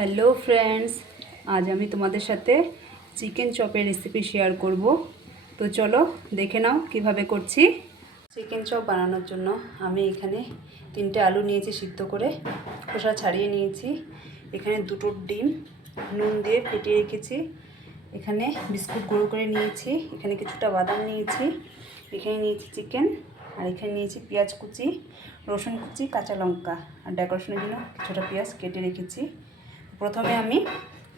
Hello friends, আজ আমি তোমাদের সাথে চিকেন চপের রেসিপি শেয়ার করব। তো চলো দেখে নাও কিভাবে করছি। চিকেন চপ বানানোর জন্য আমি এখানে 3টে আলু নিয়েছি, সিদ্ধ করে খোসা ছাড়িয়ে নিয়েছি। এখানে 2টো ডিম নুন দিয়ে ফেটিয়ে রেখেছি। এখানে বিস্কুট গুঁড়ো করে নিয়েছি। এখানে কিছুটা বাদাম নিয়েছি। এখানে নিয়েছি চিকেন, আর এখানে নিয়েছি পেঁয়াজ কুচি, রসুন কুচি, কাঁচা লঙ্কা, আর ডেকোরেশনের জন্য কিছুটা পেঁয়াজ কেটে রেখেছি। প্রথমে আমি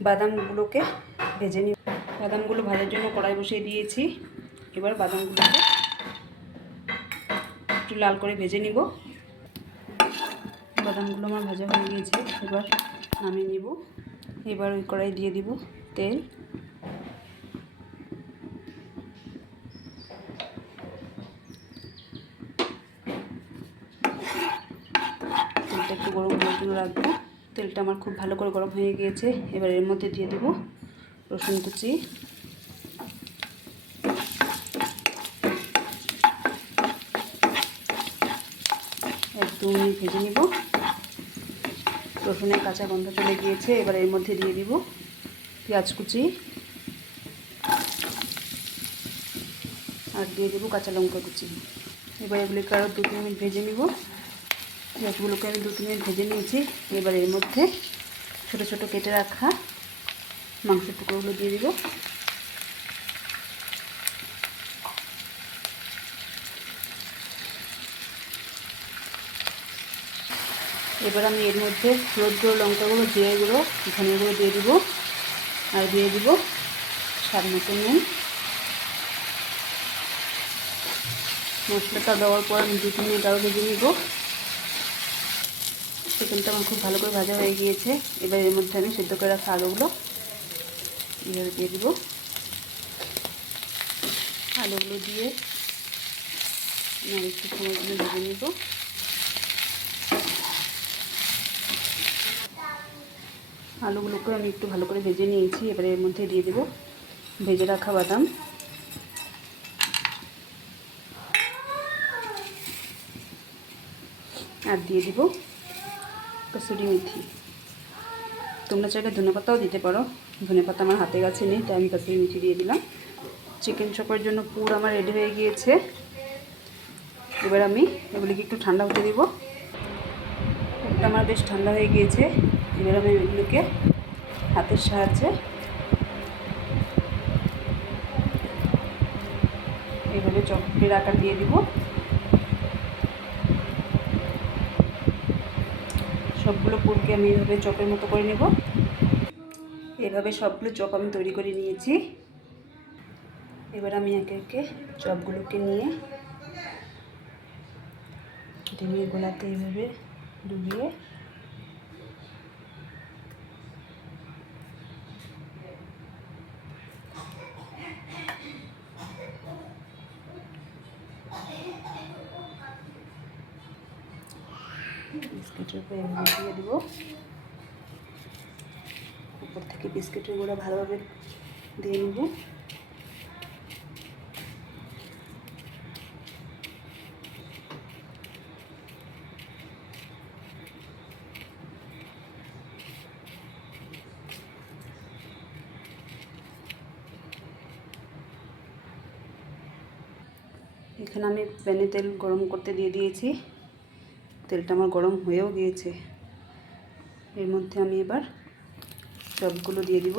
বাদামগুলোকে ভেজে নিই। বাদামগুলো ভাজার জন্য কড়াই বসিয়ে দিয়েছি। এবার বাদামগুলোকে একটু লাল করে ভেজে নিব। বাদামগুলো আমার ভাজা হয়ে গিয়েছে, এবার নামিয়ে নিব। এবার ওই কড়াই দিয়ে দিব তেল। তেলটা একটু গরম হওয়ার জন্য রাখবো। তেলটা আমার খুব ভালো করে গরম হয়ে গিয়েছে। এবার এর মধ্যে দিয়ে দেব রসুন কুচি, একটু ভেজে নিব। রসুনের কাঁচা গন্ধ চলে গিয়েছে। এবার এর মধ্যে দিয়ে দিব পেঁয়াজ কুচি, আর দিয়ে দেবো কাঁচা লঙ্কা কুচি। এবার এগুলিকে আরও 2-3 মিনিট ভেজে নিব। পেঁয়াজগুলোকে আমি 2-3 মিনিট ভেজে নিয়েছি। এবার এর মধ্যে ছোটো ছোটো কেটে রাখা মাংসের টুকরোগুলো দিয়ে দিব। এবার আমি এর মধ্যে হলুদ গুঁড়ো, লঙ্কা গুঁড়ো, জিরে গুঁড়ো, ধনে গুঁড়ো দিয়ে দিব, আর দিয়ে দিব স্বাদ মতো নুন। মশলাটা দেওয়ার পর আমি 2-3 মিনিট আরও ভেজে নিব। চিকেনটা আমার খুব ভালো করে ভাজা হয়ে গিয়েছে। এবার এর মধ্যে আমি সেদ্ধ করে রাখা আলুগুলো এইভাবে দিয়ে দিব। আলুগুলো দিয়ে আমি একটু সময় জন্য ভেজে নিব। আলুগুলোকে আমি একটু ভালো করে ভেজে নিয়েছি। এবার এর মধ্যে দিয়ে দেব ভেজে রাখা বাদাম, আর দিয়ে দিব কসুরি মেথি। তোমরা চাইলে ধনেপাতাও দিতে পারো। ধনেপাতা আমার হাতে কাছে নেই, তাই আমি কসুরি মেথি দিয়ে দিলাম। চিকেন চপের জন্য পুর আমার রেডি হয়ে গিয়েছে। এবার আমি এগুলিকে একটু ঠান্ডা হতে দিব। পুরটা আমার বেশ ঠান্ডা হয়ে গিয়েছে। এবার আমি এগুলোকে হাতের সাহায্যে এইভাবে চপের আকার দিয়ে দিব। সবগুলো পুরকে আমি এইভাবে চপের মতো করে নেব। এভাবে সবগুলো চপ আমি তৈরি করে নিয়েছি। এবার আমি একে একে চপগুলোকে নিয়ে ডিমের গোলাতে এইভাবে ডুবিয়ে বিস্কিটের উপরে এভাবে দিয়ে দেবো। উপর থেকে বিস্কিটের গুঁড়া ভালোভাবে দিয়ে নেব। এখানে আমি প্যানে তেল গরম করতে দিয়ে দিয়েছি। তেলটা আমার গরম হয়েও গিয়েছে। এর মধ্যে আমি এবার চপগুলো দিয়ে দিব।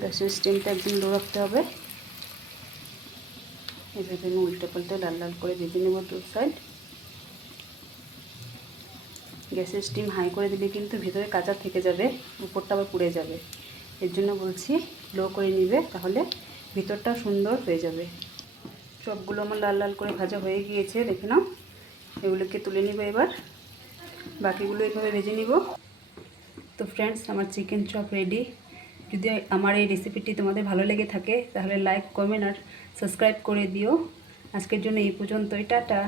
গ্যাসের স্টিমটা একদম লো রাখতে হবে। এভাবে আমি উল্টে পাল্টে লাল লাল করে ভেজে নেব 2 সাইড। গ্যাসের স্টিম হাই করে দিলে কিন্তু ভেতরে কাঁচা থেকে যাবে, উপরটা আবার পুড়ে যাবে। এর জন্য বলছি লো করে নিবে, তাহলে ভিতরটা সুন্দর হয়ে যাবে। চপগুলো আমার লাল লাল করে ভাজা হয়ে গিয়েছে, দেখে নাও। এগুলোকে তুলে নিব। এবার বাকিগুলো এইভাবে ভেজে নিব। তো ফ্রেন্ডস, আমার চিকেন চপ রেডি। যদি আমার এই রেসিপিটি তোমাদের ভালো লেগে থাকে তাহলে লাইক, কমেন্ট আর সাবস্ক্রাইব করে দিও। আজকের জন্য এই পর্যন্তই। টাটা।